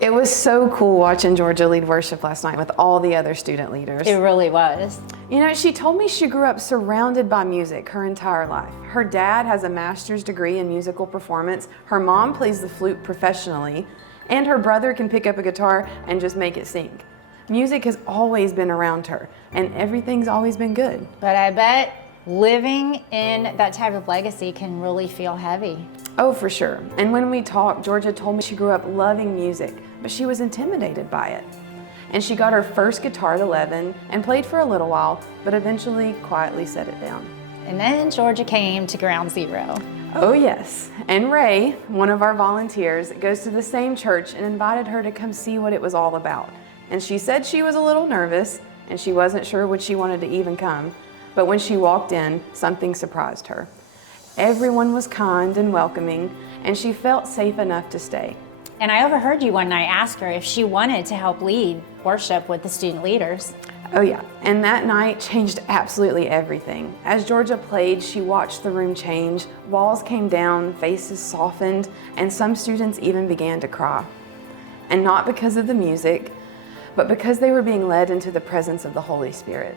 It was so cool watching Georgia lead worship last night with all the other student leaders. It really was. You know, she told me she grew up surrounded by music her entire life. Her dad has a master's degree in musical performance. Her mom plays the flute professionally, and her brother can pick up a guitar and just make it sing. Music has always been around her, and everything's always been good. But I bet living in that type of legacy can really feel heavy. Oh, for sure. And when we talked, Georgia told me she grew up loving music, but she was intimidated by it. And she got her first guitar at 11 and played for a little while, but eventually quietly set it down. And then Georgia came to Ground Zero. Oh yes, and Ray, one of our volunteers, goes to the same church and invited her to come see what it was all about. And she said she was a little nervous and she wasn't sure would she wanted to even come, but when she walked in, something surprised her. Everyone was kind and welcoming, and she felt safe enough to stay. And I overheard you one night ask her if she wanted to help lead worship with the student leaders. Oh yeah, and that night changed absolutely everything. As Georgia played, she watched the room change, walls came down, faces softened, and some students even began to cry. And not because of the music, but because they were being led into the presence of the Holy Spirit.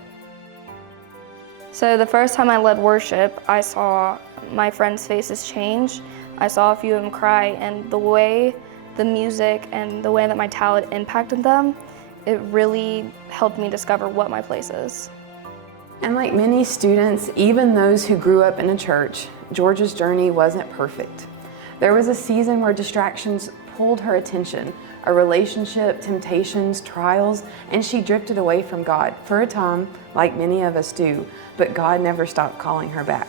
So the first time I led worship, I saw my friends' faces change. I saw a few of them cry, and the way the music and the way that my talent impacted them, it really helped me discover what my place is. And like many students, even those who grew up in a church, Georgia's journey wasn't perfect. There was a season where distractions pulled her attention, a relationship, temptations, trials, and she drifted away from God for a time, like many of us do, but God never stopped calling her back.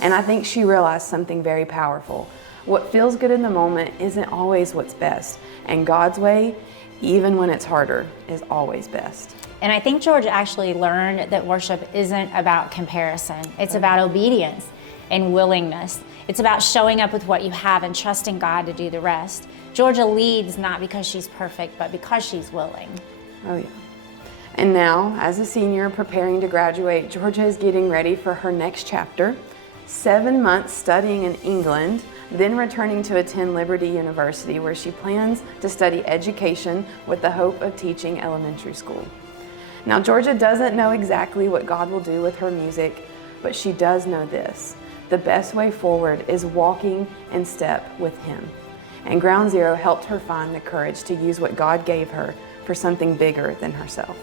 And I think she realized something very powerful. What feels good in the moment isn't always what's best, and God's way, even when it's harder, is always best. And I think Georgia actually learned that worship isn't about comparison. It's about obedience and willingness. It's about showing up with what you have and trusting God to do the rest. Georgia leads not because she's perfect, but because she's willing. Oh yeah. And now, as a senior preparing to graduate, Georgia is getting ready for her next chapter. 7 months studying in England, then returning to attend Liberty University, where she plans to study education with the hope of teaching elementary school. Now, Georgia doesn't know exactly what God will do with her music, but she does know this: the best way forward is walking in step with Him. And Ground Zero helped her find the courage to use what God gave her for something bigger than herself.